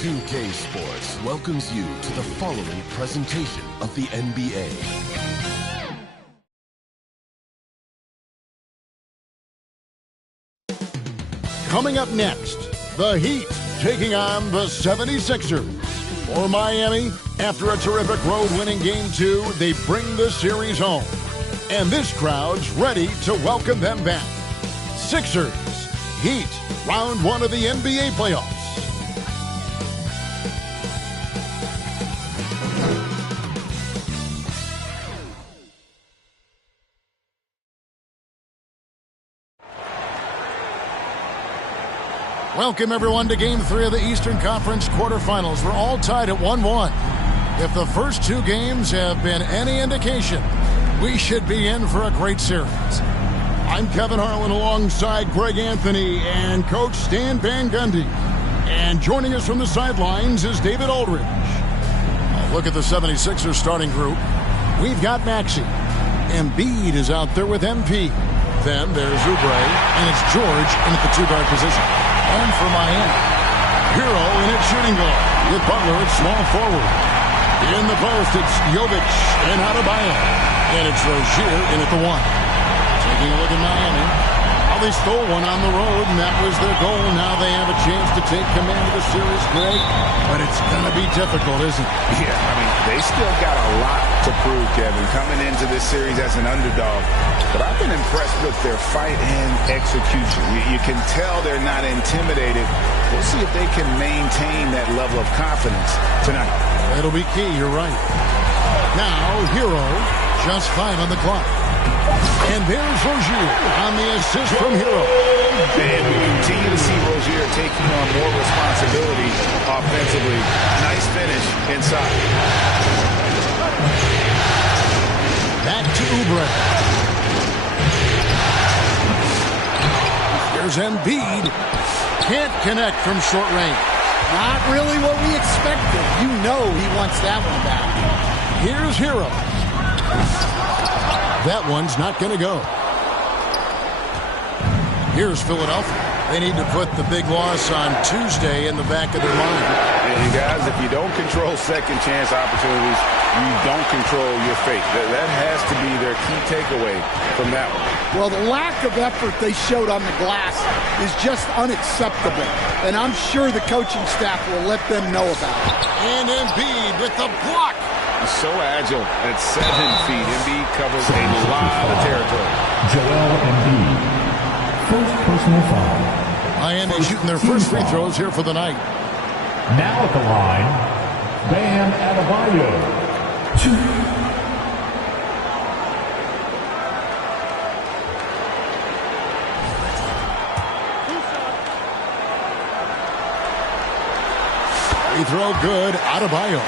2K Sports welcomes you to the following presentation of the NBA. Coming up next, the Heat taking on the 76ers. For Miami, after a terrific road winning Game 2, they bring the series home. And this crowd's ready to welcome them back. Sixers, Heat, round 1 of the NBA playoffs. Welcome, everyone, to Game 3 of the Eastern Conference quarterfinals. We're all tied at 1-1. If the first 2 games have been any indication, we should be in for a great series. I'm Kevin Harlan alongside Greg Anthony and Coach Stan Van Gundy. And joining us from the sidelines is David Aldridge. Look at the 76ers starting group. We've got Maxey. Embiid is out there with MP. Then there's Oubre, and it's George in at the 2-guard position. And for Miami, Hero in at shooting guard, with Butler at small forward. In the post, it's Jovic and Adebayo. And it's Rozier in at the 1. Taking a look at Miami. Well, they stole one on the road, and that was their goal. Now they have a chance to take command of the series, Greg. But it's going to be difficult, isn't it? Yeah, I mean, they still got a lot to prove, Kevin, coming into this series as an underdog. But I've been impressed with their fight and execution. You can tell they're not intimidated. We'll see if they can maintain that level of confidence tonight. It'll be key, you're right. Now, Hero, just 5 on the clock. And there's Rozier on the assist from Hero. And we continue to see Rozier taking on more responsibility offensively. Nice finish inside. Back to Oubre. Here's Embiid. Can't connect from short range. Not really what we expected. You know he wants that one back. Here's Hero. That one's not going to go. Here's Philadelphia. They need to put the big loss on Tuesday in the back of their mind. And guys, if you don't control second chance opportunities, you don't control your fate. That has to be their key takeaway from that one. Well, the lack of effort they showed on the glass is just unacceptable. And I'm sure the coaching staff will let them know about it. And Embiid with the block. He's so agile at 7 feet. Embiid covers a lot of territory. Joel Embiid. First personal foul. Miami shooting their first free throws here for the night. Now at the line, Bam Adebayo. 2. Free throw good, Adebayo.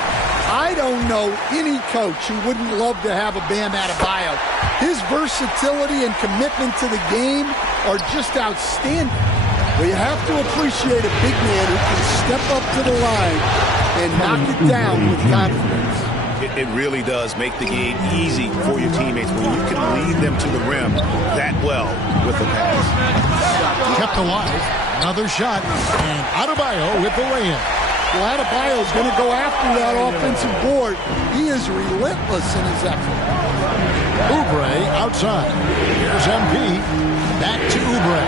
I don't know any coach who wouldn't love to have a Bam Adebayo. His versatility and commitment to the game are just outstanding. But you have to appreciate a big man who can step up to the line and knock it down with confidence. It really does make the game easy for your teammates when you can lead them to the rim that well with the pass. Kept alive. Another shot. And Adebayo with the lay-in. Well, Adebayo's going to go after that offensive board. He is relentless in his effort. Oubre outside. Here's MP. Back to Oubre.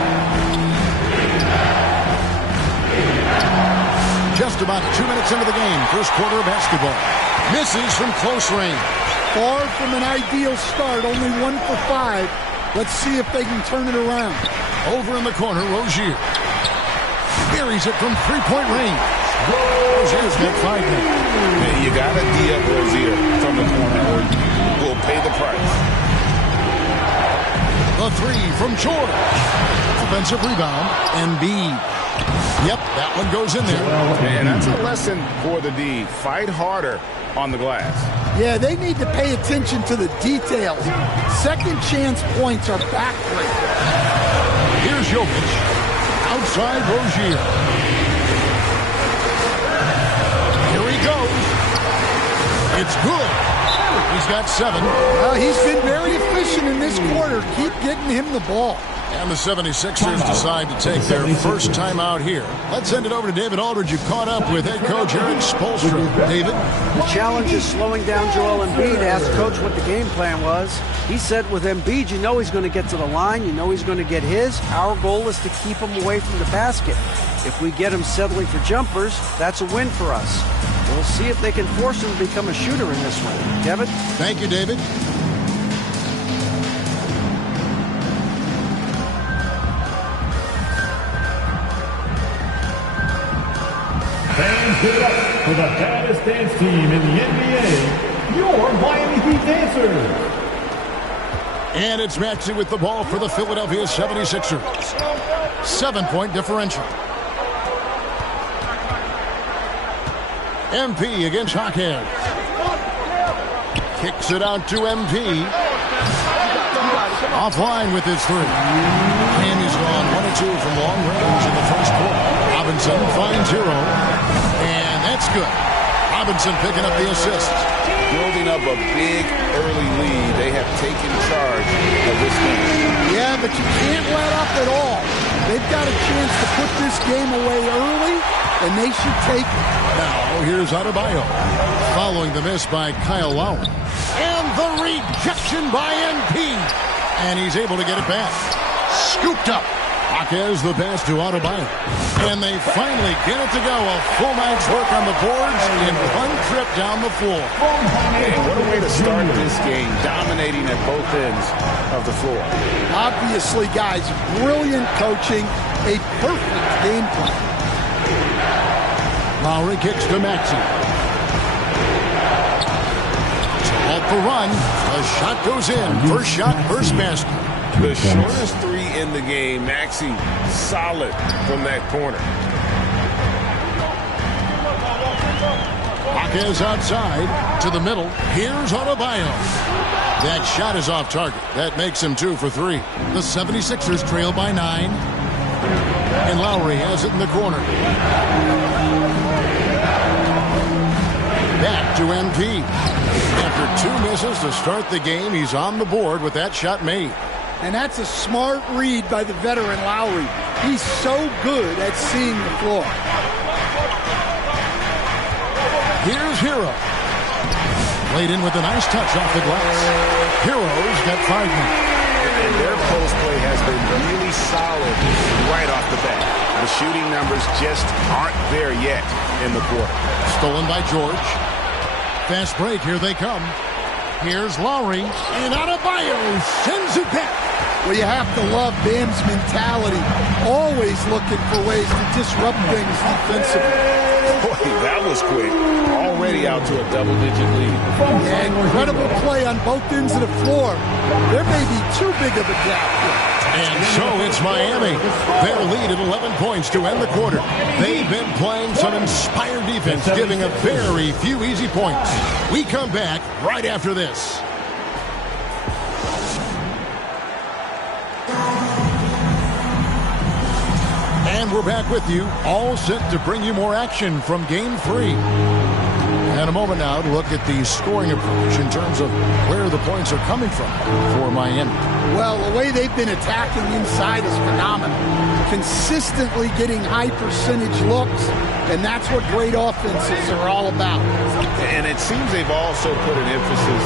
Just about 2 minutes into the game. First quarter of basketball. Misses from close range. Far from an ideal start. Only 1 for 5. Let's see if they can turn it around. Over in the corner, Rozier. Buries it from 3-point range. Rozier's got 5 now. You got to D up Rozier from the corner or we'll pay the price. The 3 from George. Offensive rebound. Embiid. Yep, that one goes in there. And that's a lesson for the D. Fight harder on the glass. Yeah, they need to pay attention to the details. Second chance points are backbreaking. Here's Jovic. Outside Rozier. Here he goes. It's good. He's got 7. He's been very efficient in this quarter. Keep getting him the ball. And the 76ers decide to take their first timeout here. Let's send it over to David Aldridge, who caught up with head coach Eric Spoelstra. David? The challenge is slowing down Joel Embiid. Asked coach what the game plan was. He said with Embiid, you know he's going to get to the line. You know he's going to get his. Our goal is to keep him away from the basket. If we get him settling for jumpers, that's a win for us. We'll see if they can force him to become a shooter in this one. Kevin? Thank you, David. Fans, give it up for the baddest dance team in the NBA, your Miami Heat Dancers. And it's Maxey with the ball for the Philadelphia 76ers. 7-point differential. MP against Hawkhead. Kicks it out to MP. Offline with his three. And he's gone 1 of 2 from long range in the first quarter. Robinson finds Hero. And that's good. Robinson picking up the assist. Building up a big early lead. They have taken charge of this game. Yeah, but you can't let up at all. They've got a chance to put this game away early, and they should take it. Now, here's Adebayo. Following the miss by Kyle Lowry. And the rejection by MP. And he's able to get it back. Scooped up. Marquez the pass to Adebayo. And they finally get it to go. A full night's work on the boards in one trip down the floor. And what a way to start this game, dominating at both ends of the floor. Obviously, guys, brilliant coaching, a perfect game plan. Lowry kicks to Maxey. Off the run. A shot goes in. First shot, first basket. The shortest three in the game. Maxey solid from that corner. Marquez outside to the middle. Here's Adebayo. That shot is off target. That makes him 2 for 3. The 76ers trail by 9. And Lowry has it in the corner. Back to MP. After 2 misses to start the game, he's on the board with that shot made. And that's a smart read by the veteran Lowry. He's so good at seeing the floor. Here's Hero. Played in with a nice touch off the glass. Hero's got 5 men. And their post play has been really solid right off the bat. The shooting numbers just aren't there yet in the quarter. Stolen by George. Fast break, here they come. Here's Lowry, and Adebayo sends it back. Well, you have to love Bam's mentality. Always looking for ways to disrupt things defensively. Boy, that was quick. Already out to a double-digit lead. Yeah, incredible play on both ends of the floor. There may be too big of a gap here. And so it's Miami. Their lead at 11 points to end the quarter. They've been playing some inspired defense, giving a very few easy points. We come back right after this. And we're back with you, all set to bring you more action from Game 3. And a moment now to look at the scoring approach in terms of where the points are coming from for Miami. Well, the way they've been attacking inside is phenomenal. Consistently getting high percentage looks, and that's what great offenses are all about. And it seems they've also put an emphasis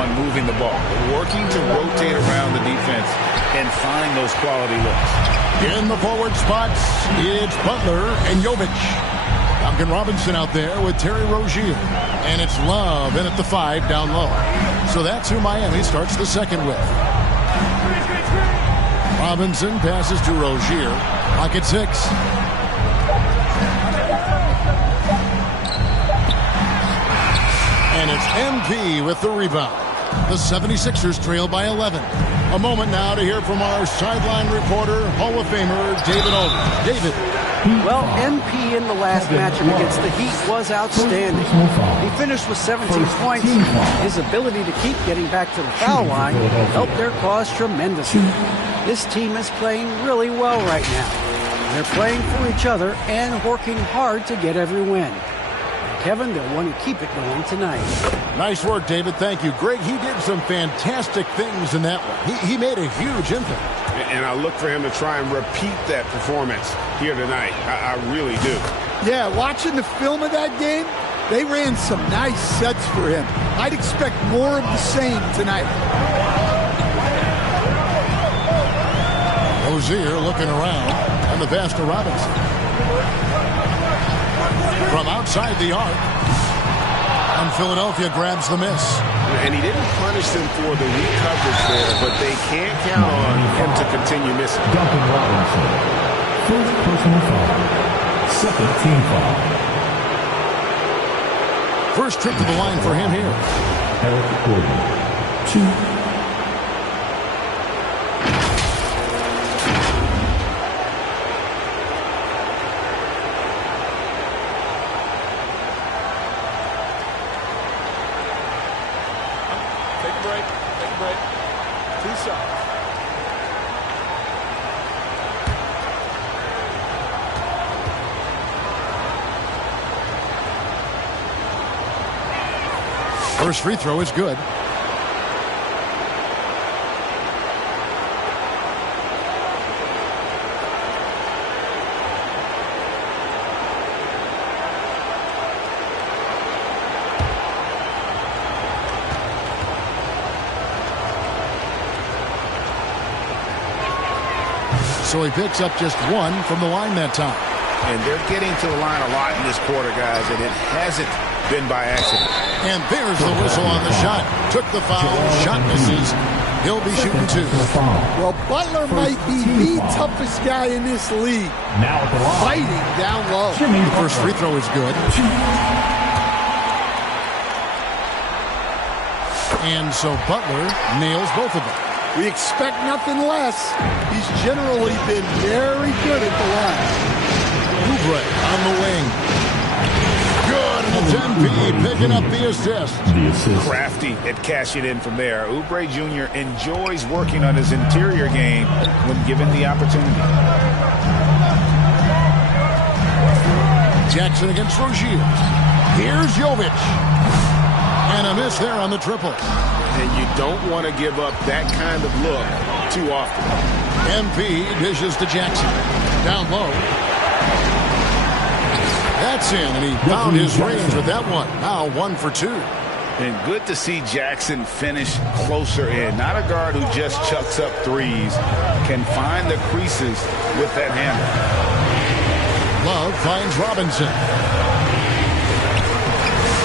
on moving the ball, working to rotate around the defense and find those quality looks. In the forward spots, it's Butler and Jovic. Duncan Robinson out there with Terry Rozier. And it's Love in at the 5 down low. So that's who Miami starts the second with. Robinson passes to Rozier. Clock at 6. And it's MP with the rebound. The 76ers trail by 11. A moment now to hear from our sideline reporter, Hall of Famer David Aldridge. David. Well, MP in the last matchup against the Heat was outstanding. He finished with 17 points. His ability to keep getting back to the foul line helped their cause tremendously. This team is playing really well right now. They're playing for each other and working hard to get every win. Kevin, they'll want to keep it going tonight. Nice work, David. Thank you. Greg, he did some fantastic things in that one. He made a huge impact. And I look for him to try and repeat that performance here tonight. I really do. Yeah, watching the film of that game, they ran some nice sets for him. I'd expect more of the same tonight. Rozier looking around, and the pass to Robinson. From outside the arc, and Philadelphia grabs the miss. And he didn't punish them for the weak coverage there, but they can't count on him to continue missing. Duncan Robinson, first personal foul, second team foul. First trip to the line for him here. Eric Gordon, 2. First free throw is good. So he picks up just one from the line that time. And they're getting to the line a lot in this quarter, guys, and it hasn't been by accident. And there's the whistle on the shot. Took the foul, shot misses. He'll be shooting 2. Well, Butler might be the toughest guy in this league. Now at the line, Fighting down low. The first free throw is good. And so Butler nails both of them. We expect nothing less. He's generally been very good at the line. Oubre on the wing. Good, and it's MP picking up the assist. Crafty at cashing in from there. Oubre Jr. enjoys working on his interior game when given the opportunity. Jackson against Rozier. Here's Jovic. And a miss there on the triple. And you don't want to give up that kind of look too often. MP dishes to Jackson. Down low. That's in, and he found his range with that one. Now 1 for 2. And good to see Jackson finish closer in. Not a guard who just chucks up threes. Can find the creases with that handle. Love finds Robinson.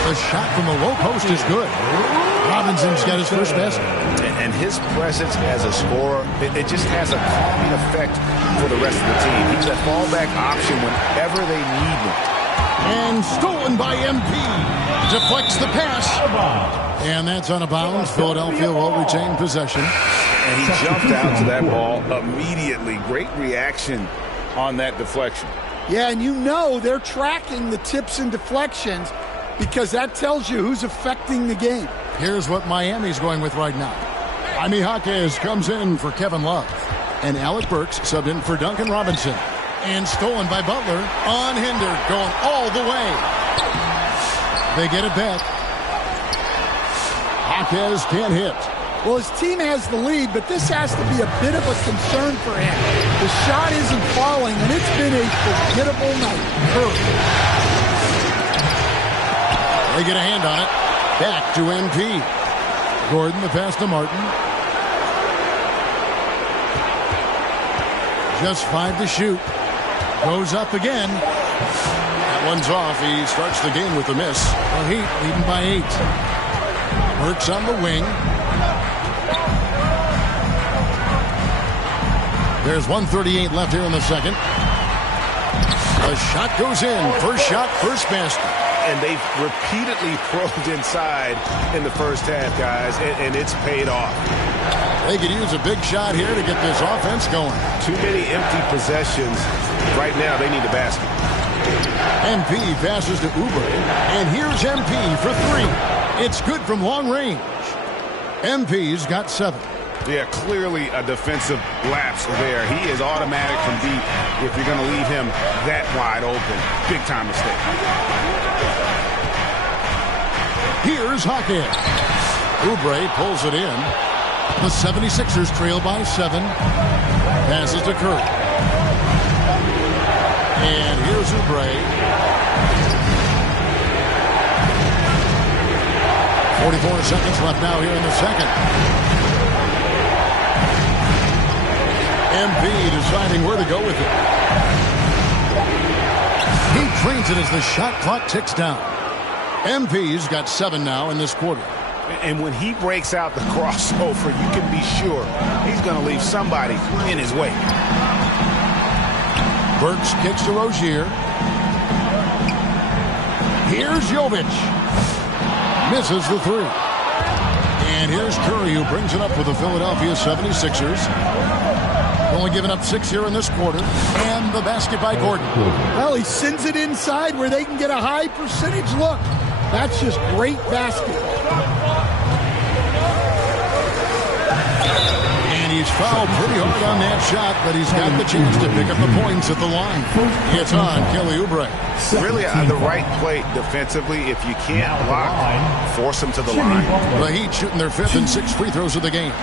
The shot from the low post is good. Robinson's got his first basket. And his presence as a scorer, it just has a calming effect for the rest of the team. He's a fallback option whenever they need him. And stolen by MP. Deflects the pass. And that's out of bounds. Philadelphia will retain possession. And he jumped out to that ball immediately. Great reaction on that deflection. Yeah, and you know they're tracking the tips and deflections because that tells you who's affecting the game. Here's what Miami's going with right now. Jaime Jaquez comes in for Kevin Love. And Alec Burks subbed in for Duncan Robinson. And stolen by Butler. Unhindered, going all the way. They get it back. Jaquez can't hit. Well, his team has the lead, but this has to be a bit of a concern for him. The shot isn't falling, and it's been a forgettable night. They get a hand on it. Back to MP. Gordon, the pass to Martin. Just 5 to shoot. Goes up again. That one's off. He starts the game with a miss. The Heat leading by 8. Burks on the wing. There's 1:38 left here in the second. The shot goes in. First shot, first basket. And they've repeatedly probed inside in the first half, guys, and it's paid off. They could use a big shot here to get this offense going. Too many empty possessions. Right now, they need a basket. MP passes to Oubre. And here's MP for 3. It's good from long range. MP's got 7. Yeah, clearly a defensive lapse there. He is automatic from deep if you're going to leave him that wide open. Big time mistake. Here's Hawkins. Oubre pulls it in. The 76ers trail by 7. Passes to Curry. And here's Oubre. 44 seconds left now here in the second. MP deciding where to go with it. He trains it as the shot clock ticks down. MP's got 7 now in this quarter. And when he breaks out the crossover, you can be sure he's going to leave somebody in his way. Burks kicks to Rozier. Here's Jovic. Misses the 3. And here's Curry, who brings it up for the Philadelphia 76ers. Only giving up 6 here in this quarter. And the basket by Gordon. Well, he sends it inside where they can get a high percentage look. That's just great basketball. And he's fouled pretty hard on that shot, but he's got the chance to pick up the points at the line. It's on Kelly Oubre. Really the right play defensively. If you can't block, force him to the line. The Heat shooting their 5th and 6th free throws of the game.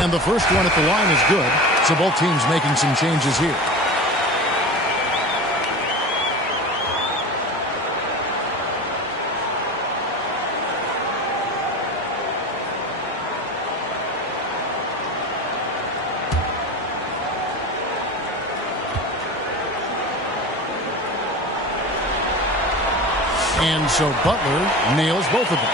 And the first one at the line is good, so both teams making some changes here. And so Butler nails both of them.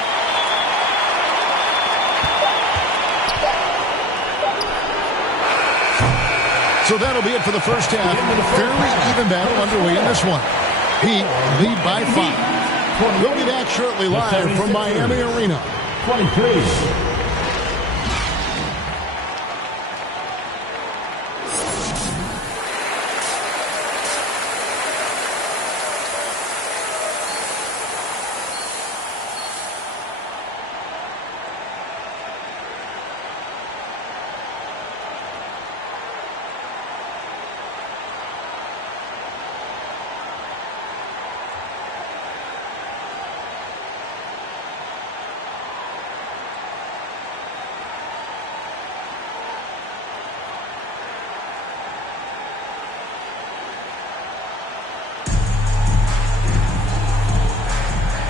So that'll be it for the first half. Fairly even battle underway in this one. Heat lead by 5. We'll be back shortly live from Miami Arena. 23.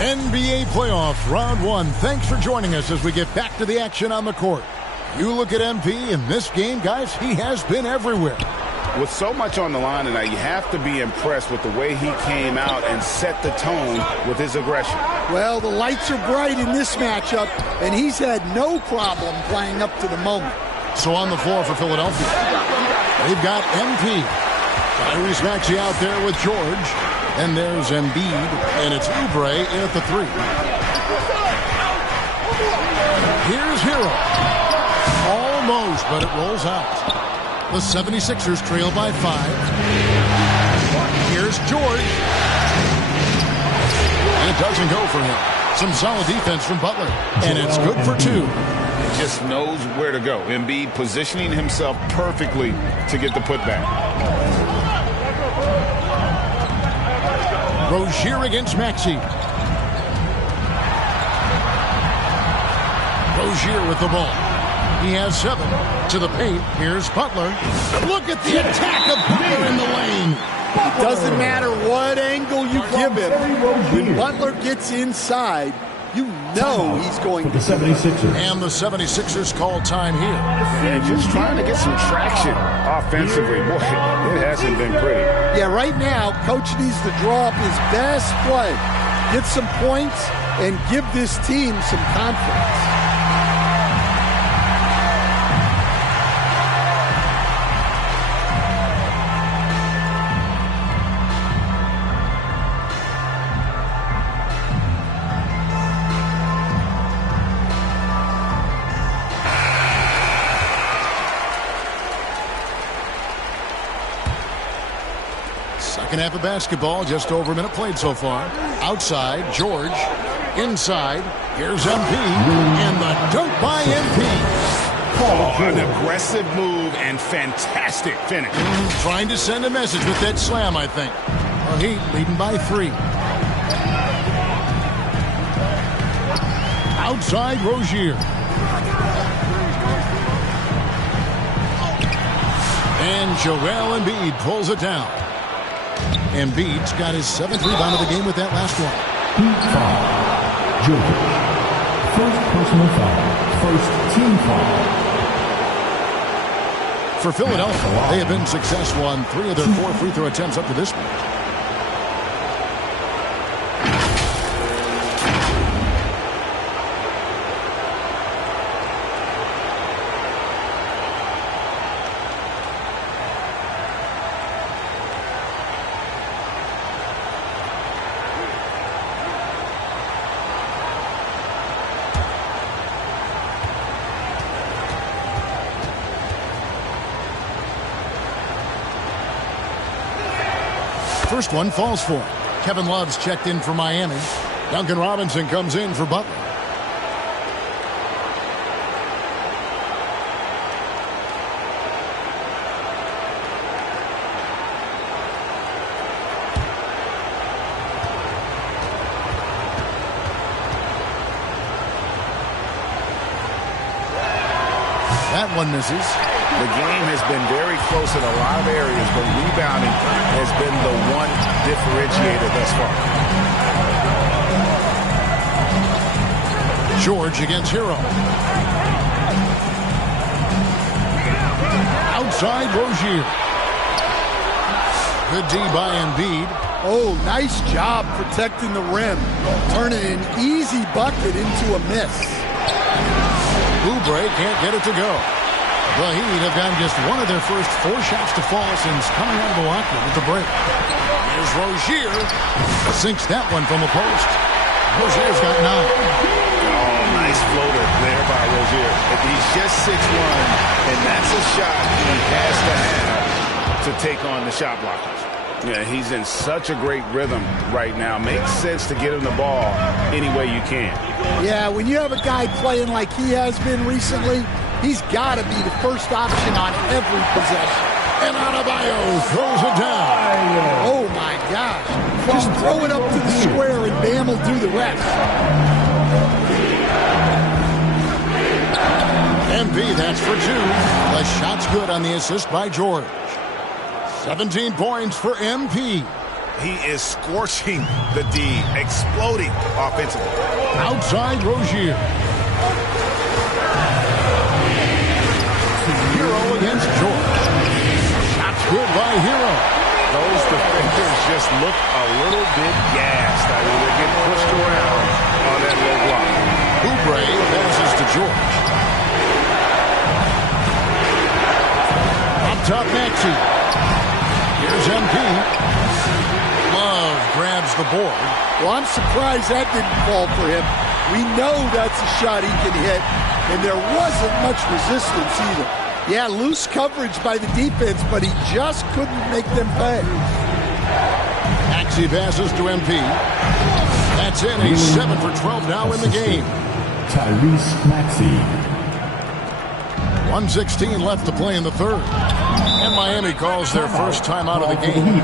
NBA playoffs, round 1. Thanks for joining us as we get back to the action on the court. You look at MP in this game, guys, he has been everywhere. With so much on the line tonight, you have to be impressed with the way he came out and set the tone with his aggression. Well, the lights are bright in this matchup, and he's had no problem playing up to the moment. So on the floor for Philadelphia, they've got MP. Tyrese Maxey out there with George. And there's Embiid, and it's Oubre in at the 3. Here's Hero. Almost, but it rolls out. The 76ers trail by 5. Here's George. And it doesn't go for him. Some solid defense from Butler, and it's good for 2. He just knows where to go. Embiid positioning himself perfectly to get the putback. Rozier against Maxey. Rozier with the ball. He has 7 to the paint. Here's Butler. Look at the attack of Butler in the lane. It doesn't matter what angle you give him. When Butler gets inside, you know he's going to. The 76ers. And the 76ers call time here. And just trying to get some traction offensively. Boy, it hasn't been pretty. Yeah, right now, Coach needs to draw up his best play, get some points, and give this team some confidence. Second half of basketball, just over a minute played so far. Outside, George. Inside, here's MP. And the dunk by MP. Oh, an aggressive move and fantastic finish. Trying to send a message with that slam, I think. The Heat leading by 3. Outside Rozier. And Joel Embiid pulls it down. Embiid's got his 7th rebound of the game with that last one. Heat foul. Jokic. First personal foul. First team foul. For Philadelphia, they have been successful on 3 of their 4 free throw attempts up to this point. First one falls for him. Kevin Love's checked in for Miami. Duncan Robinson comes in for Butler. That one misses. The game has been very close in a lot of areas, but rebounding has been the one differentiator thus far. George against Hero. Outside Rozier. Good D by Embiid. Oh, nice job protecting the rim. Turning an easy bucket into a miss. Oubre can't get it to go. The Heat have gotten just one of their first 4 shots to fall since coming out of the locker room at the break. Here's Rozier. Sinks that one from the post. Rozier's got 9. Oh, nice floater there by Rozier. If he's just 6'1", and that's a shot he has to have to take on the shot blockers. Yeah, he's in such a great rhythm right now. Makes sense to get him the ball any way you can. Yeah, when you have a guy playing like he has been recently, he's got to be the first option on every possession. And Adebayo throws it down. Oh, my gosh. Just throw it up to the square and Bam will do the rest. Embiid, that's for 2. The shot's good on the assist by George. 17 points for MP. He is scorching the D, exploding offensively. Outside Rozier. Hero against George. Shot's good by Hero. Those defenders just look a little bit gassed. I mean, they're getting pushed around on that low block. Oubre passes to George. Up top, Maxey. Here's MP. Love grabs the board. Well, I'm surprised that didn't fall for him. We know that's a shot he can hit, and there wasn't much resistance either. Yeah, loose coverage by the defense, but he just couldn't make them pay. Maxey passes to MP. That's it. He's 7 for 12 now in the game. Tyrese Maxey. 1:16 left to play in the third. And Miami calls their first time out of the game.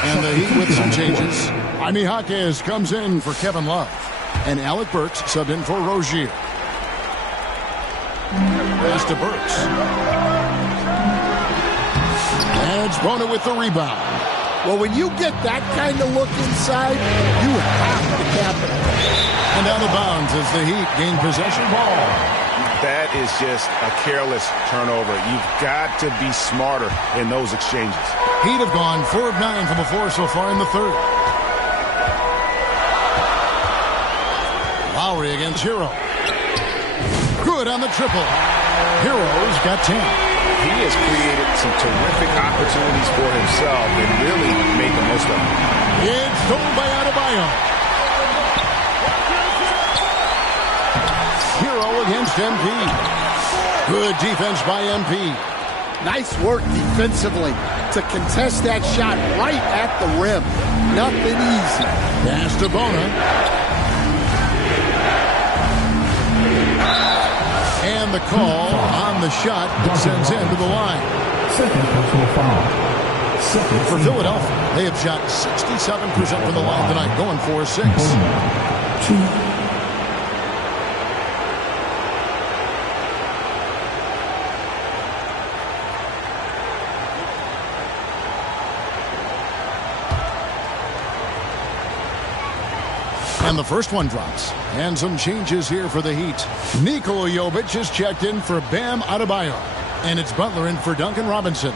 And the Heat with some changes. Jaime Jaquez comes in for Kevin Love. And Alec Burks subbed in for Rozier. Pass to Burks. And Bona with the rebound. Well, when you get that kind of look inside, you have to capitalize. And out of bounds as the Heat gain possession ball. That is just a careless turnover. You've got to be smarter in those exchanges. Heat have gone 4 of 9 from the floor so far in the third. Lowry against Hero. Good on the triple. Hero's got 10. He has created some terrific opportunities for himself and really made the most of them. It's stolen by Adebayo. Hero against MP. Good defense by MP. Nice work defensively to contest that shot right at the rim. Nothing easy. Pass to Bona. And the call on the shot sends him to the line. Second personal foul. For Philadelphia, they have shot 67% from the line tonight, going for 6. 2. And the first one drops. And some changes here for the Heat. Nikola Jovic is checked in for Bam Adebayo. And it's Butler in for Duncan Robinson.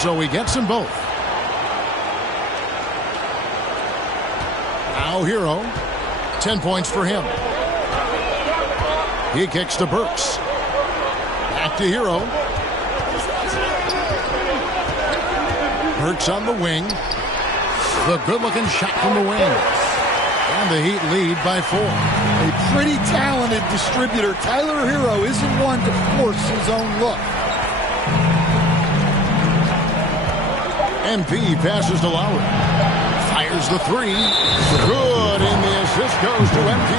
So he gets them both. Now Hero. 10 points for him. He kicks to Burks. Back to Hero. Burks on the wing. The good-looking shot from the wing. And the Heat lead by 4. A pretty talented distributor. Tyler Hero isn't one to force his own look. MP passes to Lowry. Fires the 3. Good, and the assist goes to MP.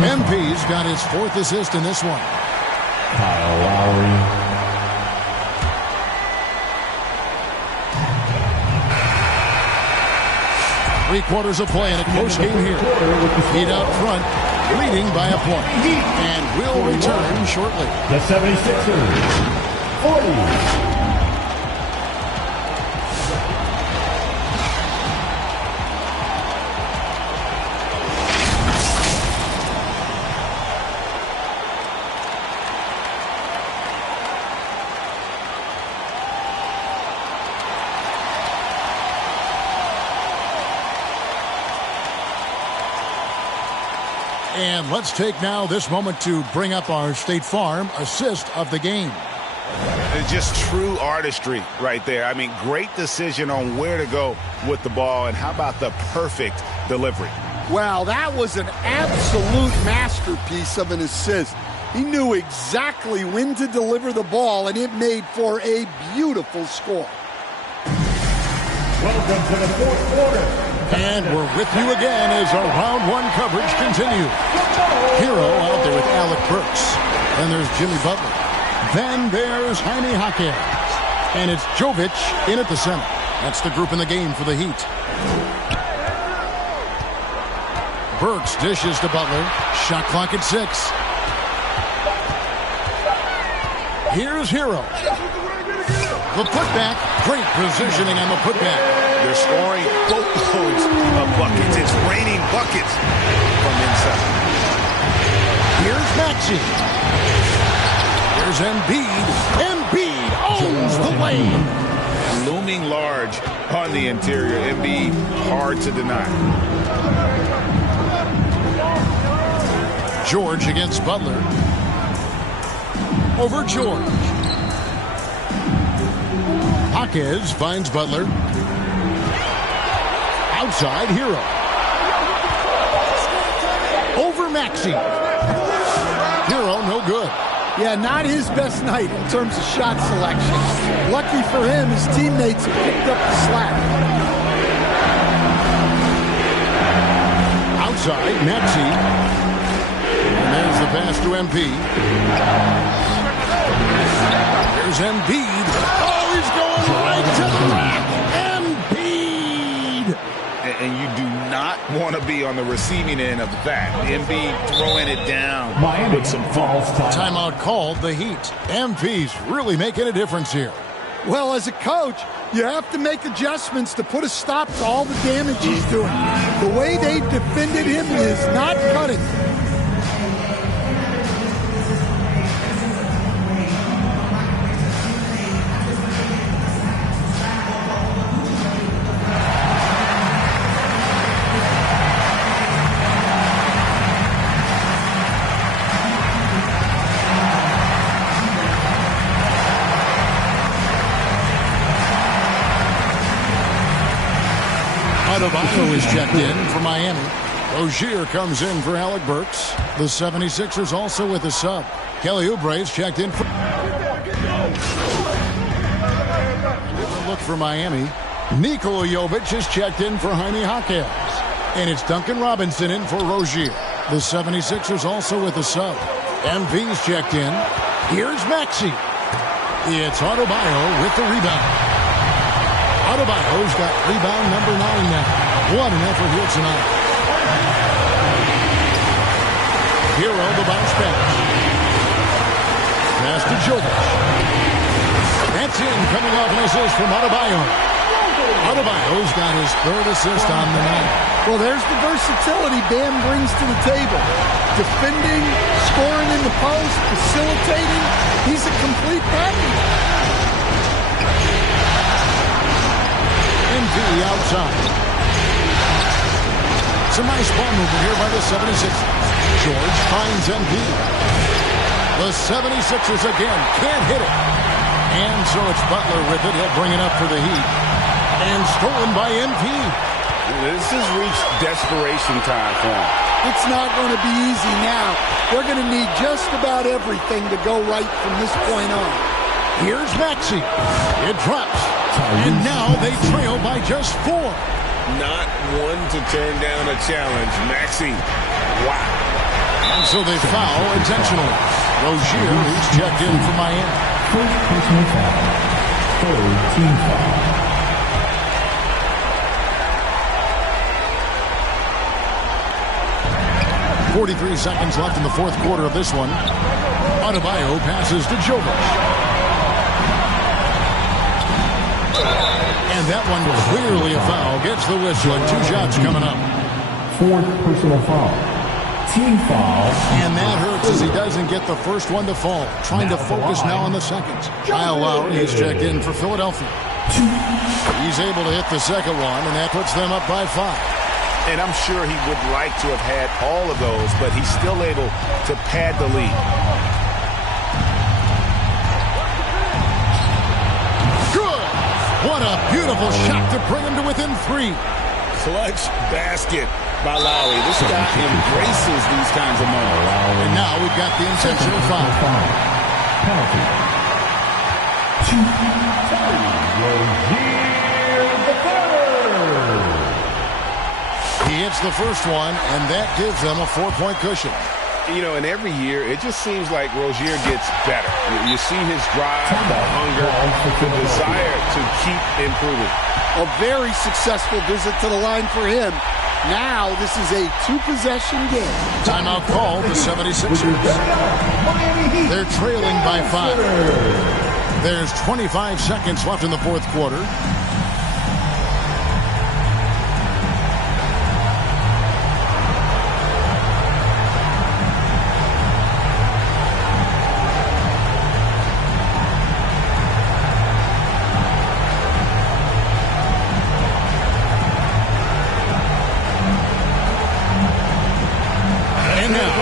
MP's got his 4th assist in this one. Kyle Lowry. Three-quarters of play in a close game here. Heat out front, leading by a point. And will return shortly. The 76ers. 40. And let's take now this moment to bring up our State Farm assist of the game. It's just true artistry right there. I mean, great decision on where to go with the ball, and how about the perfect delivery? Wow, that was an absolute masterpiece of an assist. He knew exactly when to deliver the ball, and it made for a beautiful score. Welcome to the fourth quarter. And we're with you again as our round 1 coverage continues. Hero out there with Alec Burks. Then there's Jimmy Butler. Then there's Jaime Jaquez. And it's Jovic in at the center. That's the group in the game for the Heat. Burks dishes to Butler. Shot clock at 6. Here's Hero. The putback. Great positioning on the putback. They're scoring boatloads of buckets. It's raining buckets from inside. Here's Maxey. Here's Embiid. Embiid owns the lane. Looming large on the interior. Embiid, hard to deny. George against Butler. Over George. Jaquez finds Butler. Outside Hero. Over Maxey. Hero no good. Yeah, not his best night in terms of shot selection. Lucky for him, his teammates have picked up the slack. Outside Maxey. And there's the pass to MP. There's Embiid. Oh, he's going right to the rack. Embiid. And you do not want to be on the receiving end of that. Embiid throwing it down with some false timeout called the Heat. MP's really making a difference here. Well, as a coach, you have to make adjustments to put a stop to all the damage he's doing. The way they've defended him is not cutting. is checked in for Miami. Rozier comes in for Alec Burks. The 76ers also with a sub. Kelly Oubre's checked in for... Look for Miami. Nikola Jovic is checked in for Jaime Jaquez. And it's Duncan Robinson in for Rozier. The 76ers also with a sub. MV's checked in. Here's Maxey. It's Adebayo with the rebound. Adebayo's got rebound number 9 now. What an effort here tonight. Hero the bounce pass. Pass to Jovic. That's in, coming off an assist from Adebayo. Adebayo's got his 3rd assist on the night. Well, there's the versatility Bam brings to the table. Defending, scoring in the post, facilitating. He's a complete package. MV outside. It's a nice ball movement here by the 76ers. George finds MV. The 76ers again can't hit it. And so it's Butler with it. He'll bring it up for the Heat. And stolen by MP. This has reached desperation time for him. It's not going to be easy now. They're going to need just about everything to go right from this point on. Here's Maxey. It drops. And now they trail by just 4. Not one to turn down a challenge. Maxey. Wow. And so they foul intentionally. Rozier, who's checked in for Miami. First personal foul. 3rd team foul. 43 seconds left in the 4th quarter of this one. Adebayo passes to Jovic. And that one clearly a foul. Gets the whistle and 2 shots coming up. 4th personal foul. Team foul. And that hurts as he doesn't get the first one to fall. Trying to focus now on the seconds. Kyle Lowry is checked in for Philadelphia. He's able to hit the second one, and that puts them up by 5. And I'm sure he would like to have had all of those, but he's still able to pad the lead. Good! What a beautiful shot to bring him to within 3. Clutch basket by Lowry. This guy embraces these kinds of moments. And now we've got the intentional foul. Penalty. Rozier the 3rd. He hits the first one, and that gives them a 4-point cushion. You know, and every year, it just seems like Rozier gets better. You see his drive, the hunger, the desire to keep improving. A very successful visit to the line for him. Now, this is a 2-possession game. Timeout call, the 76ers. They're trailing by 5. There's 25 seconds left in the 4th quarter.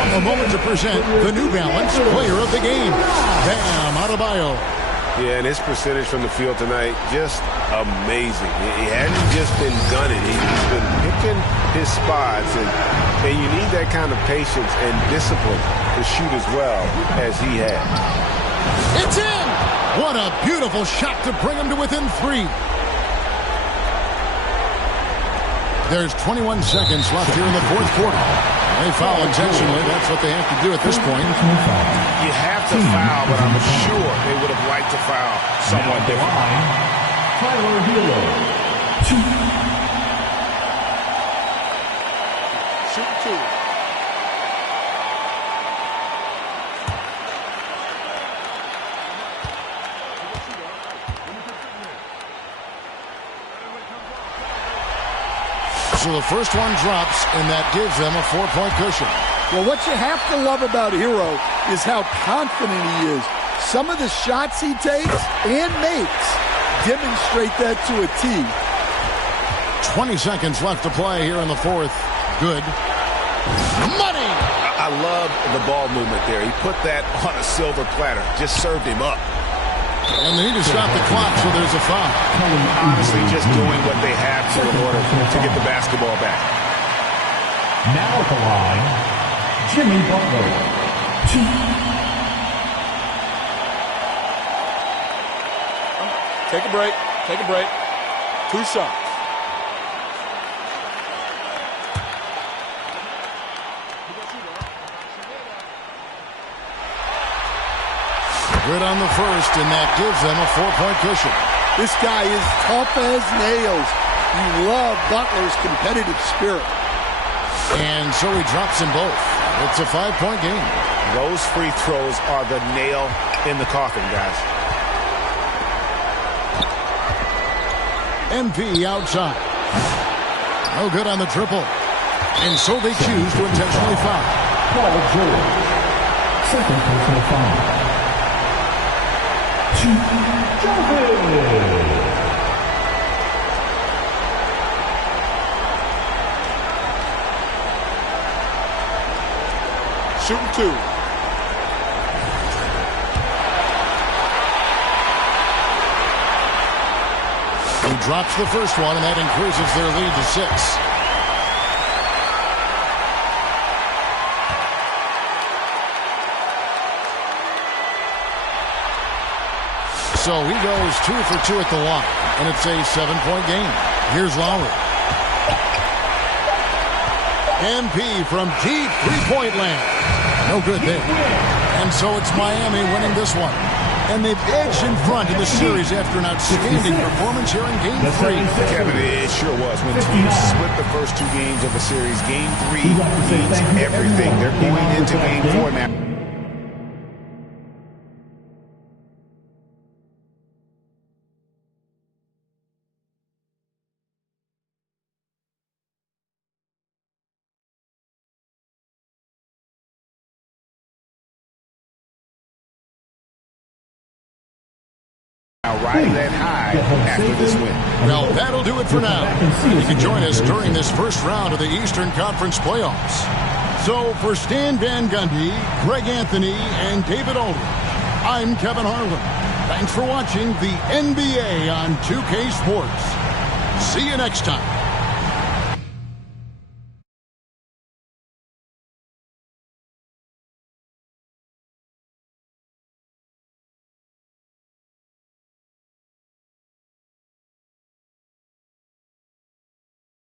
A moment to present the New Balance Player of the Game, Bam Adebayo. Yeah, and his percentage from the field tonight, just amazing. He hadn't just been gunning. He's been picking his spots, and you need that kind of patience and discipline to shoot as well as he had. It's in! What a beautiful shot to bring him to within 3. There's 21 seconds left here in the 4th quarter. They foul intentionally. That's what they have to do at this point. You have to foul, but I'm sure they would have liked to foul someone different. Tyler Hero. Shoot 2. So the first one drops, and that gives them a 4-point cushion. Well, what you have to love about Hero is how confident he is. Some of the shots he takes and makes demonstrate that to a T. 20 seconds left to play here in the 4th. Good. Money! I love the ball movement there. He put that on a silver platter. Just served him up. And they need to stop the clock, so there's a foul. Honestly, just doing what they have to in order to get the basketball back. Now at the line, Jimmy Butler. Take a break. Take a break. 2 shots. Good on the first, and that gives them a 4-point cushion. This guy is tough as nails. You love Butler's competitive spirit. And so he drops them both. It's a 5-point game. Those free throws are the nail in the coffin, guys. MP outside. No good on the triple. And so they choose to intentionally foul. Paul George. Second personal foul. Shooting 2. He drops the first one, and that increases their lead to 6. So he goes 2 for 2 at the line, and it's a 7-point game. Here's Lowry. MP from deep three-point land. No good there. And so it's Miami winning this one. And they've edged in front in the series after an outstanding performance here in Game 3. Kevin, it sure was. When teams split the first 2 games of a series, Game 3 means everything. They're going into Game 4 now. Riding that high after this win. Well, that'll do it for now. You can join us during this first round of the Eastern Conference playoffs. So for Stan Van Gundy, Greg Anthony, and David Aldridge, I'm Kevin Harlan. Thanks for watching the NBA on 2K Sports. See you next time.